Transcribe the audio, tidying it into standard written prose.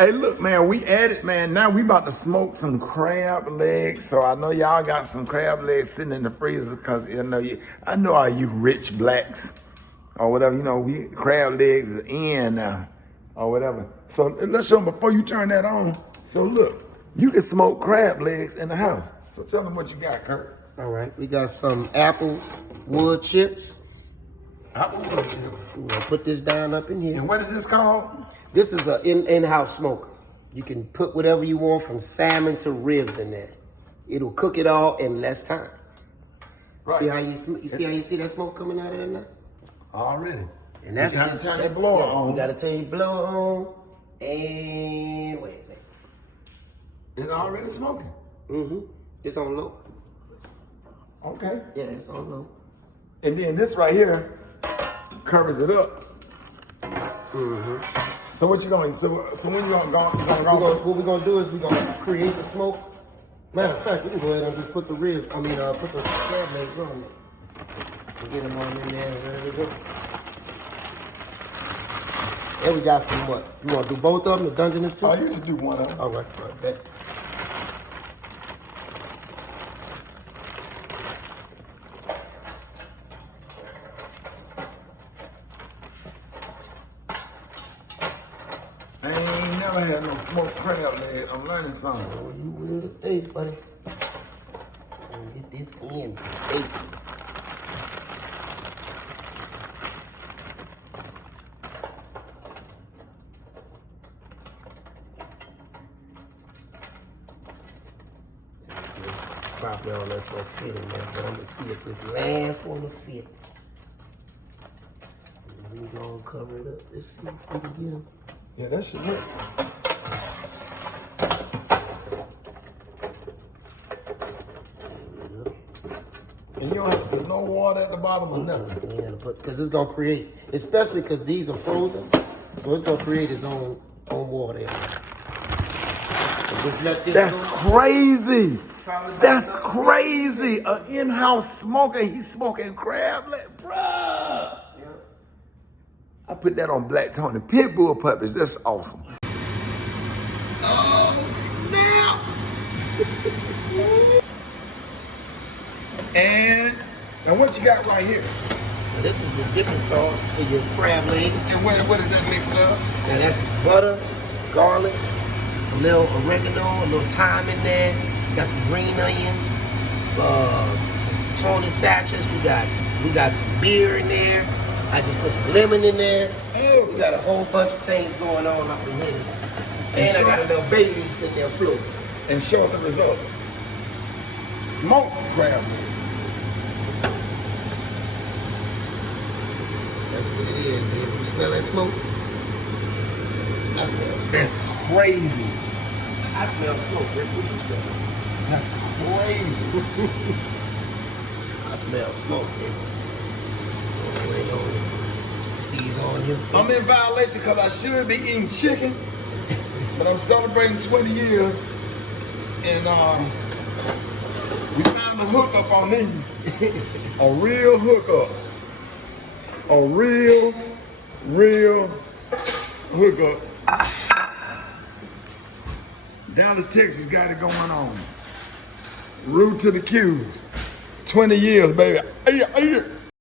Hey, look, man, we at it, man. Now we about to smoke some crab legs. So I know y'all got some crab legs sitting in the freezer because I know all you rich blacks or whatever, we crab legs is in now or whatever. So let's show them before you turn that on. So look, you can smoke crab legs in the house. So tell them what you got, Kurt. All right, we got some apple wood chips. Apple wood chips. We're gonna put this down up in here. And what is this called? This is an in-house smoker. You can put whatever you want from salmon to ribs in there. It'll cook it all in less time. Right. See how you see that smoke coming out of there now? Already. And that's you gotta turn that blower on. You gotta turn your blower on. And wait a second. It's already smoking. It's on low. Okay. Yeah, it's on low. And then this right here covers it up. So what you gonna? So when you gonna go? What we're gonna do is we're gonna create the smoke. Matter of fact, we can go ahead and just put the ribs. Put the crab legs on it. And get them on in there and ready to go. And we got some what? You wanna do both of them? The Dungeness too? Oh, you just do one of them. All right, bet. I ain't never had no smoked crab leg. I'm learning something. Oh, you will today, buddy. Get this in today. Probably all that's gonna fit in there, but I'm gonna see if this last one will fit. We gonna cover it up. Let's see if we can get it. Yeah, that should work. And you don't have to put no water at the bottom or nothing. Yeah, because it's gonna create, especially because these are frozen, so it's gonna create its own water. That's crazy. That's crazy. An in-house smoker, he's smoking crab leg, bruh. I put that on Black Tony. Pitbull puppies, that's awesome. Oh, snap! And what you got right here? Now, this is the dipping sauce for your crab legs. And what is that mixed up? Now that's butter, garlic, a little oregano, a little thyme in there. We got some green onion, some Tony Satchers. We got some beer in there. I just put some lemon in there. So we got a whole bunch of things going on up in here. And I got a little bay leaf in there floating. And show us the results. Smoked crab leg. That's what it is, man. You smell that smoke? I smell smoke. That's crazy. I smell smoke, Rick. What you smell? That's crazy. I smell smoke, baby. He's on here. I'm in violation because I should be eating chicken, but I'm celebrating 20 years, and we found a hookup on these. A real hookup. A real hookup. Dallas, Texas got it going on. Root to the Q. 20 years, baby.